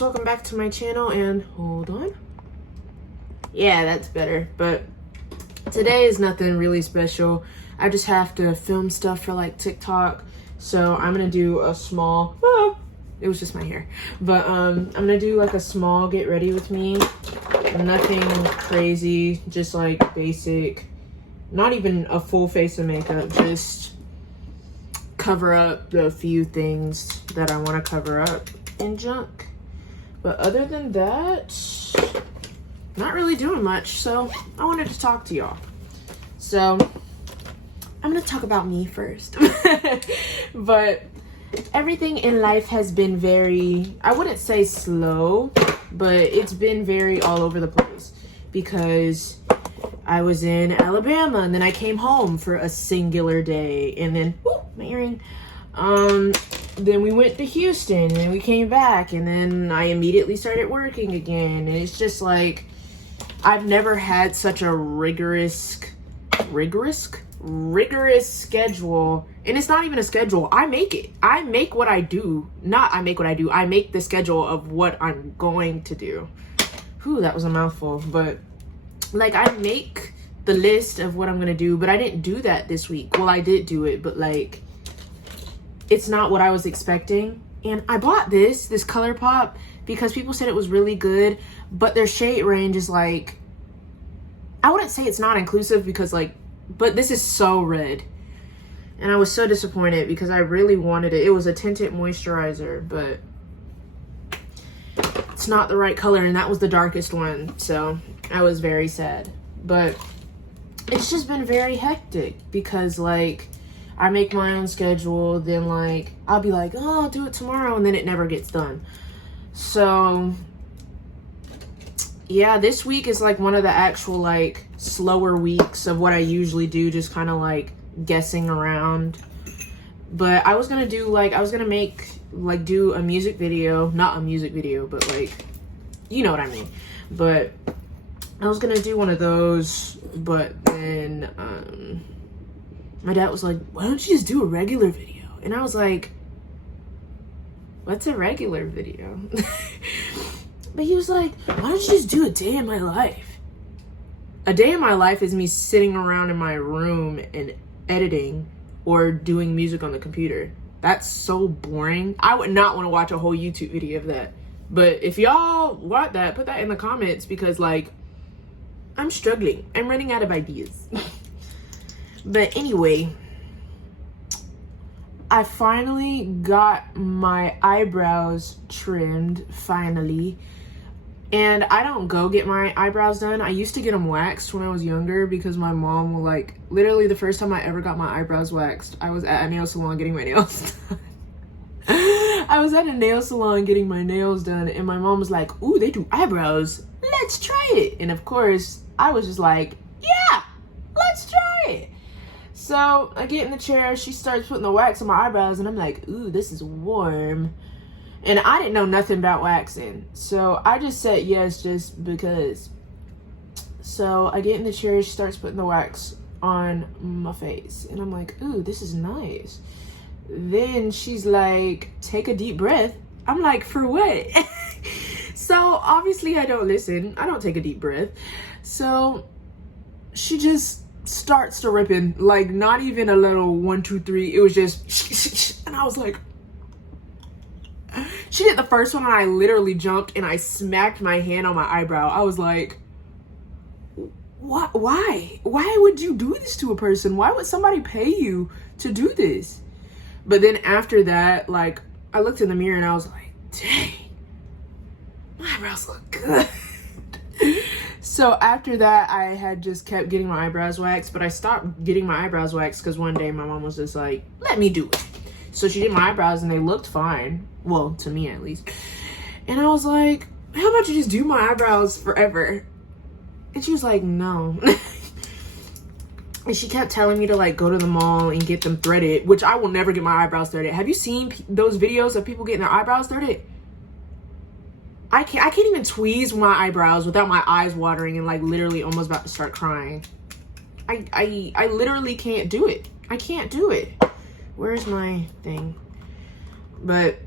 guys, welcome back to my channel. And hold on, yeah, that's better. But today is nothing really special. I just have to film stuff for like TikTok, so I'm gonna do a small it was just my hair, but I'm gonna do like a small get ready with me. Nothing crazy, just like basic, not even a full face of makeup, just cover up the few things that I want to cover up in junk. But other than that, not really doing much. So I wanted to talk to y'all. So I'm gonna talk about me first. But everything in life has been very, I wouldn't say slow, but it's been very all over the place, because I was in Alabama and then I came home for a singular day, and then my earring. Then we went to Houston and then we came back, and then I immediately started working again. And it's just like, I've never had such a rigorous schedule. And it's not even a schedule. I make it. I make what I do. Not I make what I do. I make the schedule of what I'm going to do. Whew, that was a mouthful. But like, I make the list of what I'm gonna do, but I didn't do that this week. Well, I did do it, but like, it's not what I was expecting. And I bought this ColourPop because people said it was really good, but their shade range is like, I wouldn't say it's not inclusive, because like, but this is so red. And I was so disappointed because I really wanted it. It was a tinted moisturizer, but it's not the right color, and that was the darkest one. So I was very sad. But it's just been very hectic because like, I make my own schedule, then like, I'll be like, oh, I'll do it tomorrow, and then it never gets done. So yeah, this week is like one of the actual like slower weeks of what I usually do, just kind of like guessing around. But I was gonna do like, I was gonna make like, do a music video, not a music video, but like, you know what I mean. But I was gonna do one of those, but then my dad was like, why don't you just do a regular video? And I was like, what's a regular video? But he was like, why don't you just do a day in my life? A day in my life is me sitting around in my room and editing or doing music on the computer. That's so boring. I would not want to watch a whole YouTube video of that. But if y'all want that, put that in the comments, because like, I'm struggling. I'm running out of ideas. But anyway, I finally got my eyebrows trimmed, finally. And I don't go get my eyebrows done. I used to get them waxed when I was younger, because my mom will like, literally the first time I ever got my eyebrows waxed, I was at a nail salon getting my nails done. I was at a nail salon getting my nails done, and my mom was like, ooh, they do eyebrows. Let's try it. And of course, I was just like, yeah, let's try it. So I get in the chair, she starts putting the wax on my eyebrows, and I'm like, ooh, this is warm. And I didn't know nothing about waxing, so I just said yes just because. So I get in the chair, she starts putting the wax on my face, and I'm like, ooh, this is nice. Then she's like, take a deep breath. I'm like, for what? So obviously I don't listen. I don't take a deep breath. So she just starts to ripping, like not even a little 1, 2, 3. It was just, and I was like, she did the first one and I literally jumped and I smacked my hand on my eyebrow. I was like, what? Why would you do this to a person? Why would somebody pay you to do this? But then after that, like, I looked in the mirror and I was like, dang, my eyebrows look good. So after that, I had just kept getting my eyebrows waxed, but I stopped getting my eyebrows waxed because one day my mom was just like, let me do it. So she did my eyebrows and they looked fine. Well, to me at least. And I was like, how about you just do my eyebrows forever? And she was like, no. And she kept telling me to like go to the mall and get them threaded, which I will never get my eyebrows threaded. Have you seen those videos of people getting their eyebrows threaded? I can't even tweeze my eyebrows without my eyes watering and like literally almost about to start crying. I literally can't do it. I can't do it. Where's my thing? But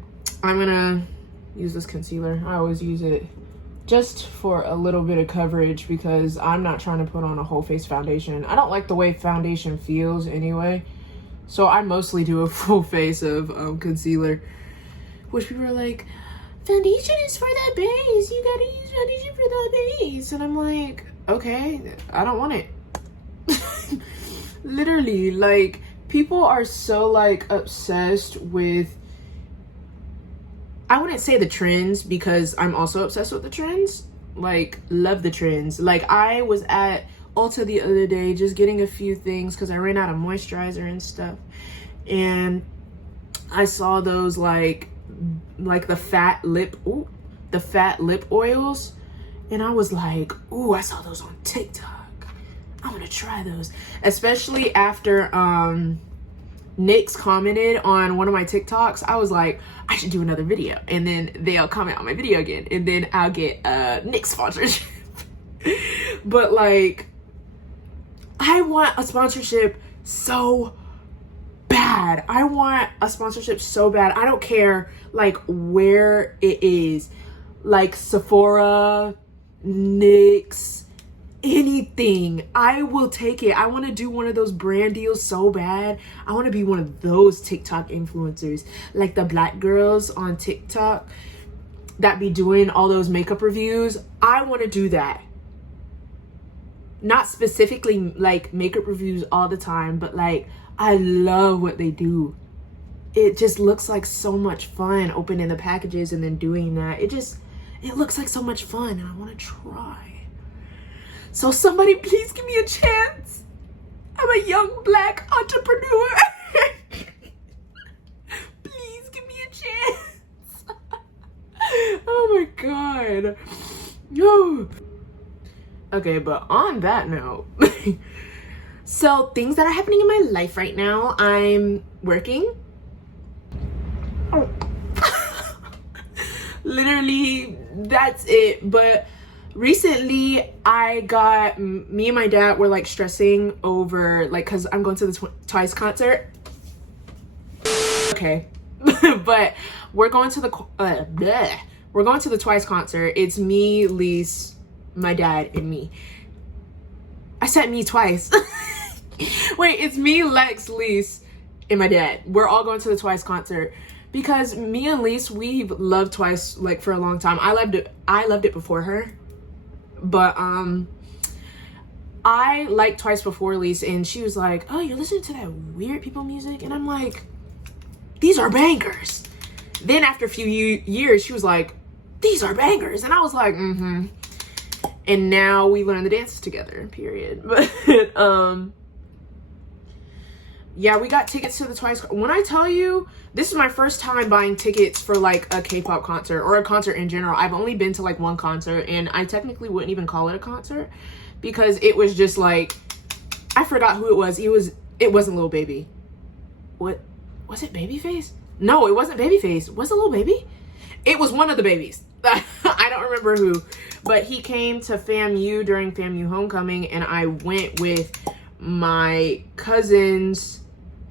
I'm gonna use this concealer. I always use it just for a little bit of coverage because I'm not trying to put on a whole face foundation. I don't like the way foundation feels anyway. So I mostly do a full face of concealer, which people are like, foundation is for the base. You gotta use foundation for the base. And I'm like, okay, I don't want it. Literally, like, people are so like obsessed with, I wouldn't say the trends because I'm also obsessed with the trends. Like, love the trends. Like, I was at Ulta the other day just getting a few things because I ran out of moisturizer and stuff. And I saw those like the fat lip oils. And I was like, ooh, I saw those on TikTok. I want to try those. Especially after Nyx commented on one of my TikToks. I was like, I should do another video, and then they'll comment on my video again, and then I'll get Nyx sponsorship. But like, I want a sponsorship so bad. I want a sponsorship so bad. I don't care like where it is, like Sephora, Nyx, anything. I will take it. I want to do one of those brand deals so bad. I want to be one of those TikTok influencers, like the black girls on TikTok that be doing all those makeup reviews. I want to do that. Not specifically like makeup reviews all the time, but like, I love what they do. It just looks like so much fun opening the packages and then doing that. It looks like so much fun, and I want to try. So somebody please give me a chance. I'm a young black entrepreneur. Please give me a chance. Oh my God. Yo. Okay, but on that note, so things that are happening in my life right now, I'm working. Oh. Literally, that's it. But recently me and my dad were like stressing over, like, because I'm going to the Twice concert. Okay. But we're going to the Twice concert. It's me, Lise, my dad, and me. I said me twice. Wait, it's me, Lex, Lise, and my dad. We're all going to the Twice concert because me and Lise, we've loved Twice like for a long time. I loved it before her. But I liked Twice before Lise, and she was like, oh, you're listening to that weird people music? And I'm like, these are bangers. Then after a few years, she was like, these are bangers. And I was like, mm-hmm. And now we learn the dances together, period. But yeah, we got tickets to the Twice. When I tell you, this is my first time buying tickets for like a K-pop concert or a concert in general. I've only been to like one concert, and I technically wouldn't even call it a concert because it was just like, I forgot who it was. It wasn't Lil Baby. What was it? Babyface? No, it wasn't Babyface. Was it Lil Baby? It was one of the babies. I don't remember who, but he came to FAMU during FAMU homecoming, and I went with my cousins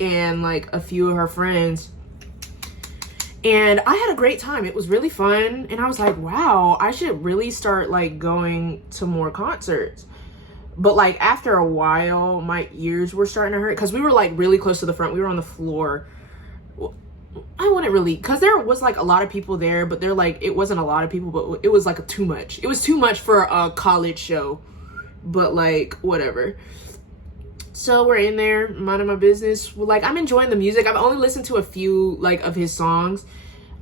and like a few of her friends, and I had a great time. It was really fun, and I was like, wow, I should really start like going to more concerts. But like after a while, my ears were starting to hurt because we were like really close to the front. We were on the floor. I wouldn't really, because there was like a lot of people there, but they're like, it wasn't a lot of people, but it was like too much. It was too much for a college show, but like whatever. So we're in there minding my business. Like, I'm enjoying the music. I've only listened to a few like of his songs.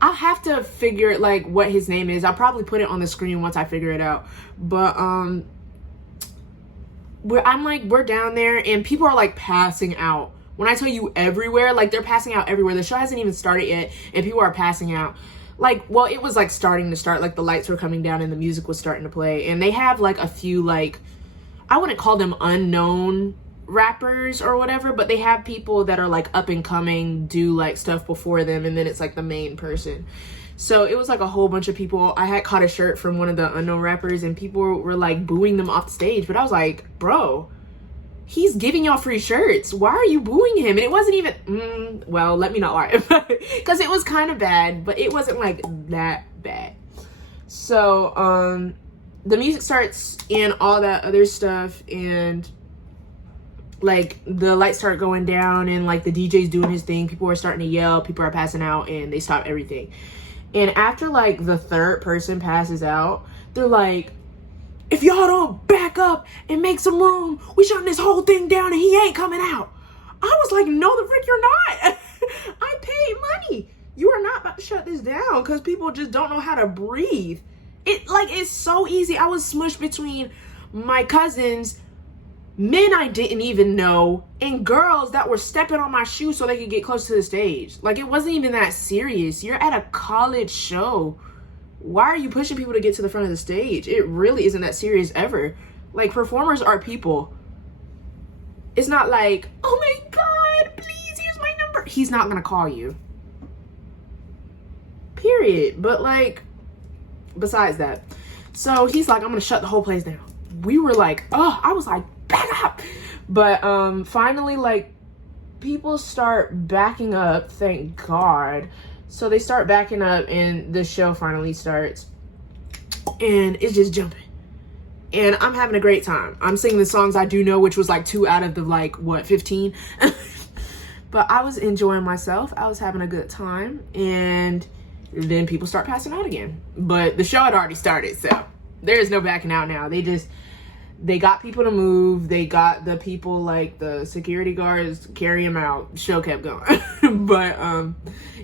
I'll have to figure like what his name is. I'll probably put it on the screen once I figure it out. But we're down there, and people are like passing out. When I tell you everywhere, like they're passing out everywhere. The show hasn't even started yet, and people are passing out. Like, well, it was like starting to start, like the lights were coming down and the music was starting to play. And they have like a few, like, I wouldn't call them unknown rappers or whatever, but they have people that are like up and coming, do like stuff before them, and then it's like the main person. So it was like a whole bunch of people. I had caught a shirt from one of the unknown rappers, and people were like booing them off the stage. But I was like, bro, he's giving y'all free shirts. Why are you booing him? And it wasn't even, well, let me not lie. Because it was kind of bad, but it wasn't like that bad. So the music starts and all that other stuff, and like the lights start going down, and like the DJ's doing his thing. People are starting to yell, people are passing out, and they stop everything. And after like the third person passes out, they're like, if y'all don't back up and make some room, we shutting this whole thing down and he ain't coming out. I was like, no the frick you're not. I paid money. You are not about to shut this down because people just don't know how to breathe. It's so easy. I was smushed between my cousins, men I didn't even know, and girls that were stepping on my shoes so they could get close to the stage. Like, it wasn't even that serious. You're at a college show. Why are you pushing people to get to the front of the stage? It really isn't that serious ever. Like, performers are people. It's not like, oh my God, please, here's my number. He's not gonna call you. Period. But like, besides that, so he's like, I'm gonna shut the whole place down. We were like, oh, I was like, back up. But finally, like, people start backing up, thank God. So they start backing up and the show finally starts, and it's just jumping, and I'm having a great time. I'm singing the songs I do know, which was like 2 out of the like what 15. But I was enjoying myself. I was having a good time, and then people start passing out again. But the show had already started, so there's no backing out now. They got people to move. They got the people, like the security guards, carry them out. Show kept going. But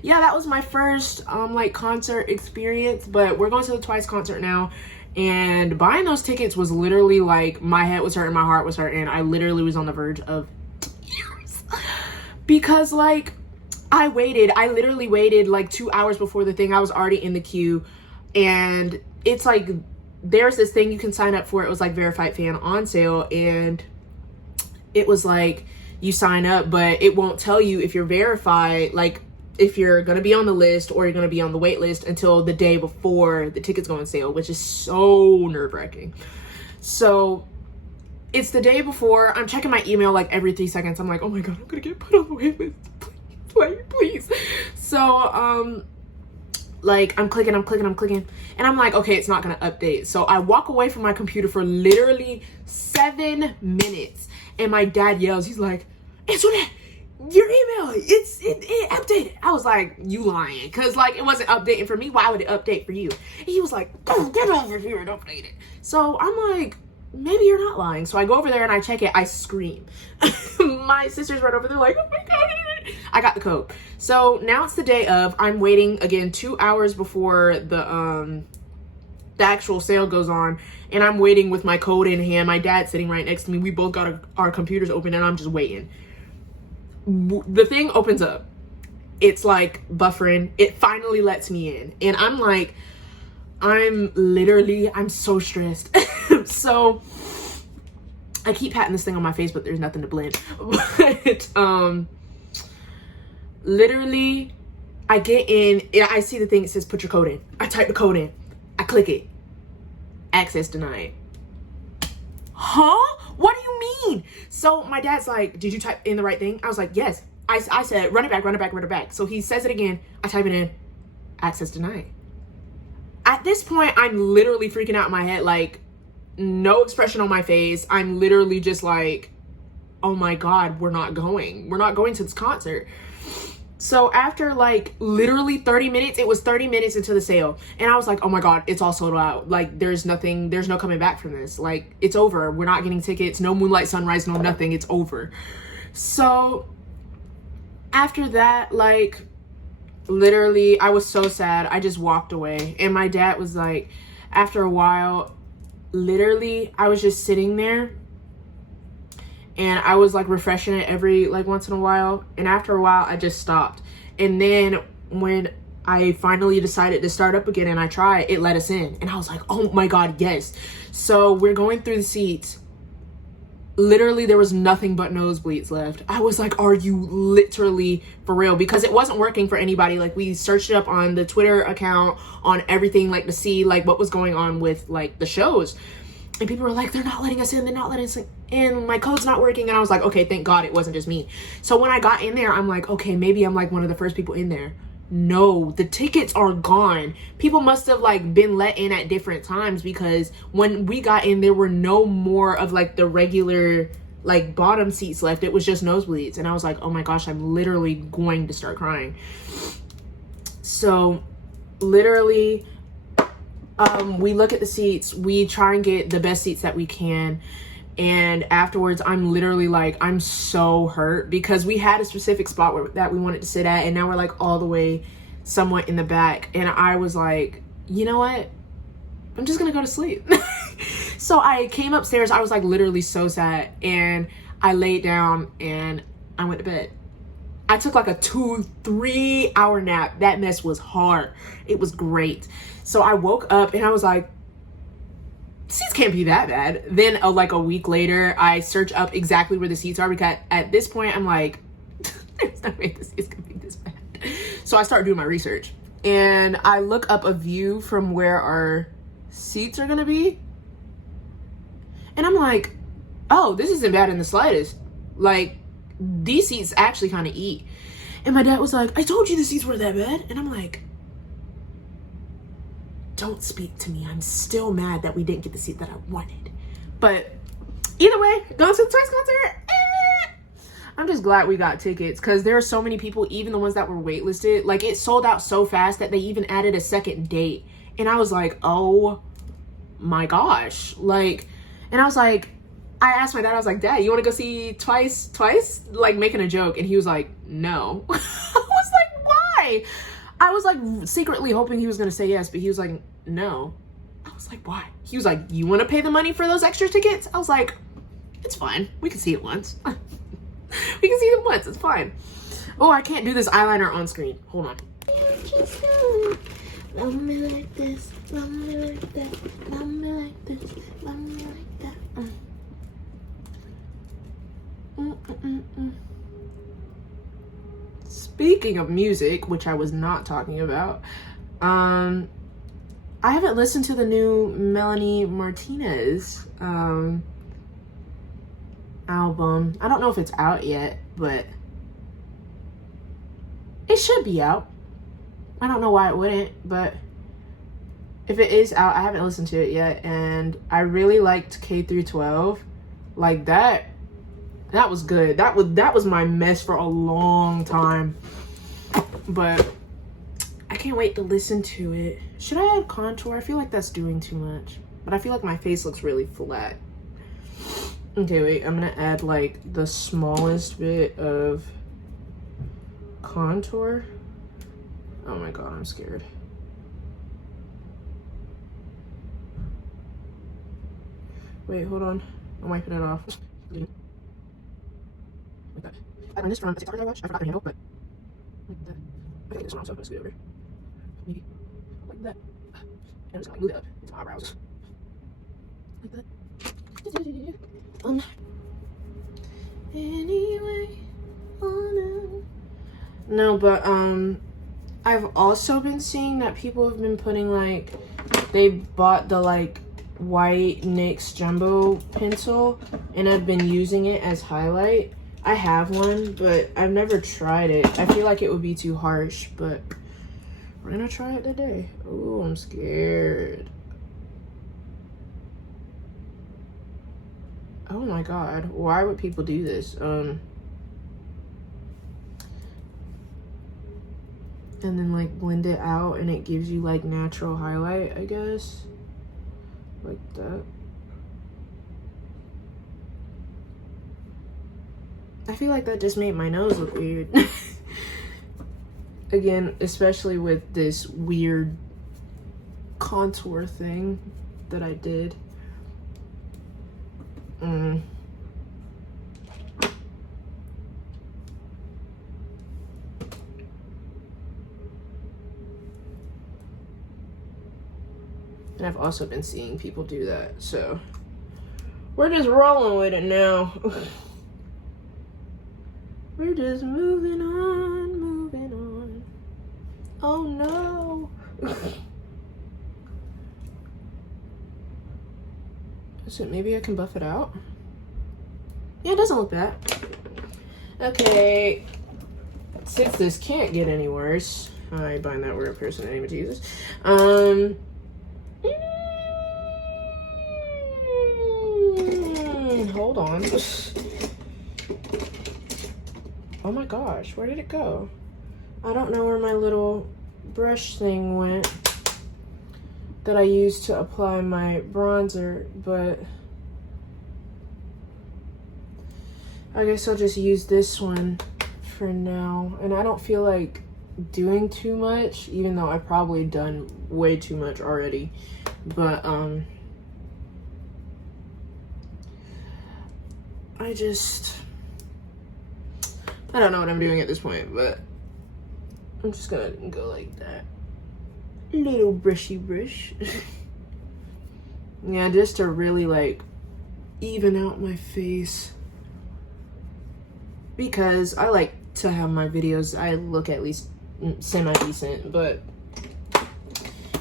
yeah, that was my first like concert experience. But we're going to the Twice concert now, and buying those tickets was literally like, my head was hurting, my heart was hurting. I literally was on the verge of tears because like I literally waited like 2 hours before the thing. I was already in the queue, and it's like, there's this thing you can sign up for. It was like verified fan on sale, and it was like, you sign up, but it won't tell you if you're verified, like if you're gonna be on the list or you're gonna be on the wait list until the day before the tickets go on sale, which is so nerve-wracking. So it's the day before. I'm checking my email like every 3 seconds. I'm like, oh my God, I'm gonna get put on the wait list. Please. So like I'm clicking, and I'm like, okay, it's not gonna update. So I walk away from my computer for literally 7 minutes, and my dad yells, he's like, Antoinette, your email, it updated. I was like, you lying, because like it wasn't updating for me. Why would it update for you? And he was like, oh, get over here and update it. So I'm like, maybe you're not lying. So I go over there and I check it. I scream. My sister's right over there like, oh my God, I got the code. So now it's the day of. I'm waiting again 2 hours before the actual sale goes on, and I'm waiting with my code in hand. My dad's sitting right next to me. We both got our computers open, and I'm just waiting. The thing opens up. It's like buffering. It finally lets me in, and I'm like, I'm so stressed. So I keep patting this thing on my face, but there's nothing to blend. But literally, I get in, and I see the thing that says put your code in. I type the code in. I click it. Access denied. Huh? What do you mean? So my dad's like, did you type in the right thing? I was like, yes. I said, run it back. So he says it again. I type it in. Access denied. At this point, I'm literally freaking out in my head, like, no expression on my face. I'm literally just like, oh my God, we're not going to this concert. So after like literally 30 minutes, it was 30 minutes into the sale, and I was like, oh my God, it's all sold out. Like, there's no coming back from this. Like, it's over. We're not getting tickets. No Moonlight Sunrise, no nothing. It's over. So after that, like, literally, I was so sad. I just walked away, and my dad was like, after a while, literally, I was just sitting there, and I was like refreshing it every like once in a while, and after a while I just stopped. And then when I finally decided to start up again and I tried, it let us in, and I was like, oh my God, yes. So we're going through the seats. Literally, there was nothing but nosebleeds left. I was like, are you literally for real? Because it wasn't working for anybody. Like, we searched it up on the Twitter account, on everything, like to see like what was going on with like the shows. And people were like, they're not letting us in. They're not letting us in. My code's not working. And I was like, okay, thank God it wasn't just me. So when I got in there, I'm like, okay, maybe I'm like one of the first people in there. no, the tickets are gone. People must have like been let in at different times, because when we got in, there were no more of like the regular like bottom seats left. It was just nosebleeds. And I was like, oh my gosh, I'm literally going to start crying. So literally, we look at the seats, we try and get the best seats that we can. And afterwards, I'm literally like, I'm so hurt, because we had a specific spot that we wanted to sit at, and now we're like all the way somewhat in the back. And I was like, you know what? I'm just gonna go to sleep. So I came upstairs. I was like literally so sad, and I laid down and I went to bed. I took like a 2-3 hour nap. That mess was hard. It was great. So I woke up and I was like, seats can't be that bad. Then like a week later, I search up exactly where the seats are, because at this point I'm like, there's no way the seats can be this bad. So I start doing my research, and I look up a view from where our seats are gonna be, and I'm like, oh, this isn't bad in the slightest. Like, these seats actually kind of eat. And my dad was like, I told you the seats were that bad. And I'm like, don't speak to me. I'm still mad that we didn't get the seat that I wanted. But either way, going to the Twice concert, I'm just glad we got tickets, because there are so many people, even the ones that were waitlisted, like it sold out so fast that they even added a second date. And I was like, oh my gosh. Like, and I was like, I asked my dad, I was like, Dad, you want to go see Twice? Like making a joke. And he was like, no. I was like, why? I was like secretly hoping he was going to say yes, but he was like, no. I was like, why? He was like, you want to pay the money for those extra tickets? I was like, it's fine. We can see it once. We can see them once. It's fine. Oh, I can't do this eyeliner on screen. Hold on. Love me like this. Love me like that. Love me like this. Love me like that. Speaking of music, which I was not talking about, I haven't listened to the new Melanie Martinez album. I don't know if it's out yet, but it should be out. I don't know why it wouldn't, but if it is out, I haven't listened to it yet. And I really liked K through 12. Like that was good. That was my mess for a long time. But I can't wait to listen to it. Should I add contour? I feel like that's doing too much. But I feel like my face looks really flat. Okay, wait. I'm gonna add like the smallest bit of contour. Oh my god, I'm scared. Wait, hold on. I'm wiping it off. Like that. I learned this from a TikToker I watched. I forgot the handle, but like that. I think this one, so I'm gonna scoot over. Maybe like that. And I'm just gonna glue it up into my eyebrows. Like that. Anyway, no, but I've also been seeing that people have been putting like, they bought the like white NYX jumbo pencil and I've been using it as highlight. I have one, but I've never tried it. I feel like it would be too harsh, but we're gonna try it today. Oh, I'm scared. Oh my god, why would people do this? And then like blend it out and it gives you like natural highlight, I guess. Like that. I feel like that just made my nose look weird. Again, especially with this weird contour thing that I did. And I've also been seeing people do that, so we're just rolling with it now. We're just moving on, moving on. Oh no. So maybe I can buff it out. Yeah, it doesn't look bad. Okay, since this can't get any worse, I bind that word person in the name of Jesus. Hold on. Oh my gosh, where did it go? I don't know where my little brush thing went that I used to apply my bronzer, but I guess I'll just use this one for now. And I don't feel like doing too much, even though I've probably done way too much already. But I don't know what I'm doing at this point, but I'm just gonna go like that. Little brushy brush. Yeah, just to really like even out my face, because I like to have my videos, I look at least semi-decent. But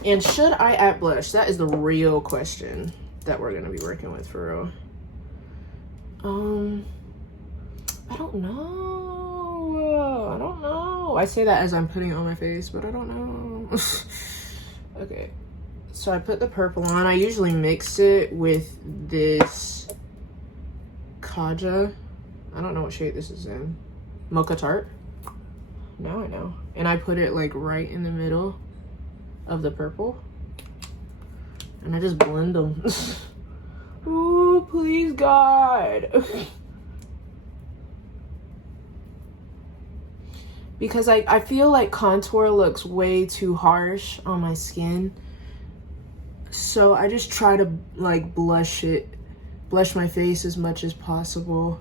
and should I add blush? That is the real question that we're gonna be working with for real. I don't know. I say that as I'm putting it on my face, but I don't know. Okay, so I put the purple on. I usually mix it with this Kaja. I don't know what shade this is in. Mocha Tart. Now I know. And I put it like right in the middle of the purple. And I just blend them. Ooh, please God. Because I feel like contour looks way too harsh on my skin. So I just try to like blush my face as much as possible.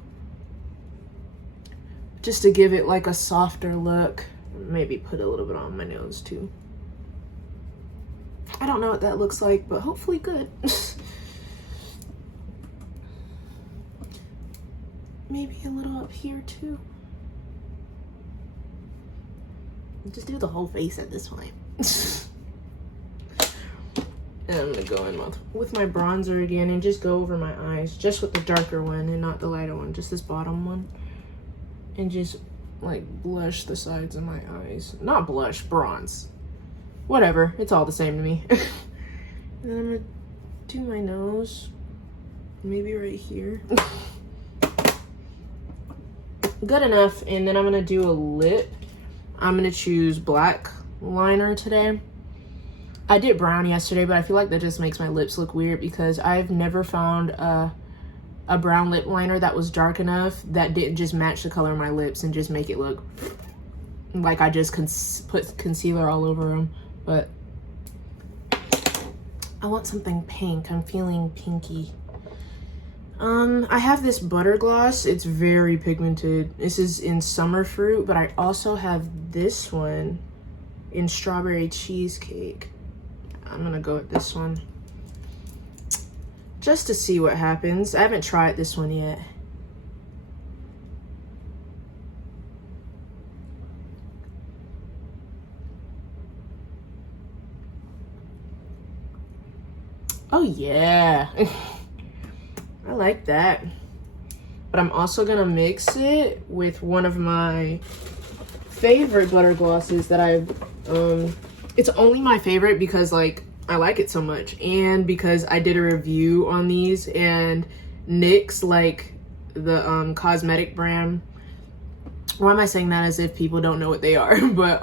Just to give it like a softer look. Maybe put a little bit on my nose too. I don't know what that looks like, but hopefully good. Maybe a little up here too. Just do the whole face at this point. And I'm gonna go in with my bronzer again and just go over my eyes, just with the darker one and not the lighter one, just this bottom one. And just like blush the sides of my eyes. Not blush, bronze. Whatever, it's all the same to me. And then I'm gonna do my nose, maybe right here. Good enough. And then I'm gonna do a lip. I'm gonna choose black liner today. I did brown yesterday, but I feel like that just makes my lips look weird because I've never found a brown lip liner that was dark enough that didn't just match the color of my lips and just make it look like I just put concealer all over them. But I want something pink. I'm feeling pinky. I have this butter gloss. It's very pigmented. This is in Summer Fruit, but I also have this one in Strawberry Cheesecake. I'm gonna go with this one just to see what happens. I haven't tried this one yet. Oh yeah. I like that. But I'm also gonna mix it with one of my favorite butter glosses that it's only my favorite because like I like it so much, and because I did a review on these, and NYX, like the cosmetic brand, why am I saying that as if people don't know what they are, but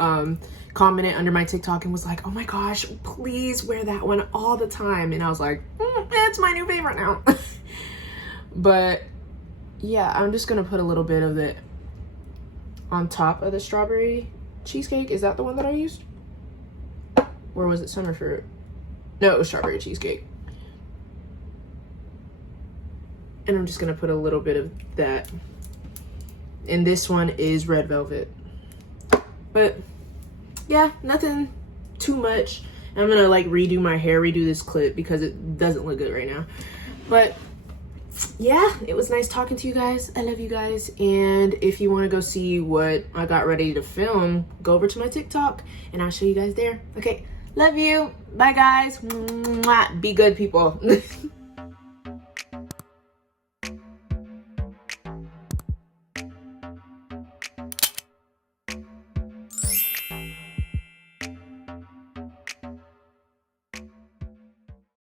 commented under my TikTok and was like, oh my gosh, please wear that one all the time. And I was like, it's my new favorite now. But yeah, I'm just gonna put a little bit of it on top of the Strawberry Cheesecake. Is that the one that I used? Or was it Summer Fruit? No, it was Strawberry Cheesecake. And I'm just gonna put a little bit of that. And this one is Red Velvet. But yeah, nothing too much. I'm gonna like redo my hair, redo this clip because it doesn't look good right now. But yeah, it was nice talking to you guys. I love you guys. And if you want to go see what I got ready to film, go over to my TikTok and I'll show you guys there. Okay, love you. Bye guys. Mwah. Be good, people.